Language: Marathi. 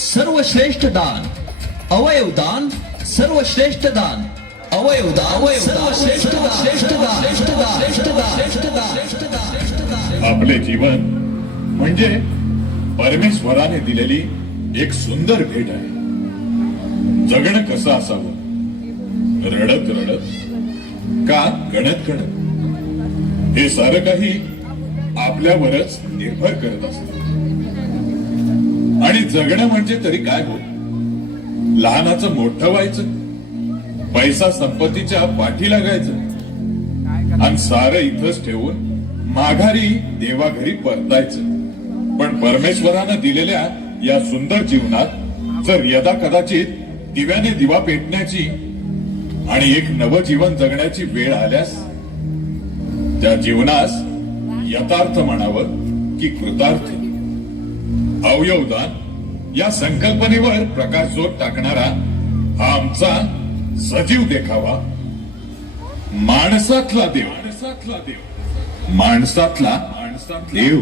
सर्वश्रेष्ठ दान अवयवदान सर्वश्रेष्ठ दान अवयवदान अवयवदान श्रेष्ठ दान श्रेष्ठ दान श्रेष्ठ दान श्रेष्ठ दान श्रेष्ठ दान श्रेष्ठ दान श्रेष्ठ दान. आपले जीवन म्हणजे परमेश्वराने दिलेली एक सुंदर भेट आहे. जगणं कसं असावं? रडत रडत का गणत गणत? हे सारं काही आपल्यावरच निर्भर करत असत. जगणं म्हणजे तरी काय हो? लहानाचं मोठं व्हायचं पैसा संपत्तीच्या पाठी लागायचं. आणि सारं इथंच ठेवून माघारी देवाघरी परतायचं. पण परमेश्वरानं दिलेल्या या सुंदर जीवनात जर यदा कदाचित दिव्याने दिवा पेटण्याची आणि एक नवजीवन जगण्याची वेळ आल्यास त्या जीवनास यथार्थ म्हणावं की कृतार्थ. अवयवदान या संकल्पनेवर प्रकाशझोत टाकणारा हा आमचा सजीव देखावा. माणसातला देव. माणसातला देव माणसातला माणसातला देव.